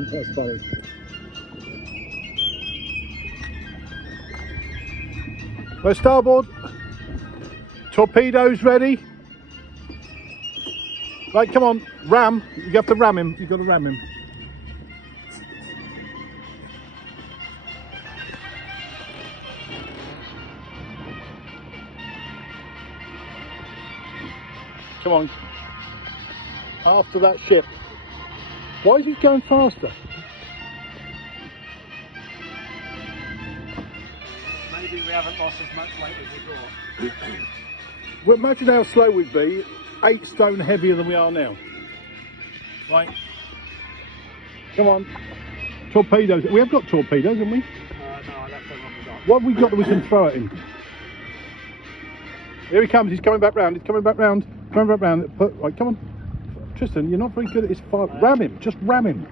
on, that's funny. Right, starboard. Torpedoes ready. Right, come on, ram. You have to ram him. You've got to ram him. Come on. After that ship. Why is he going faster? Maybe we haven't lost as much weight as we thought. Well, imagine how slow we'd be, 8 stone heavier than we are now. Right. Come on. Torpedoes. We have got torpedoes, haven't we? No, I left them on the dock. What have we got that we can throw at him? Here he comes. He's coming back round. He's coming back round. Coming back round. Right, come on. Tristan, you're not very good at his fire. Ram him. Just ram him.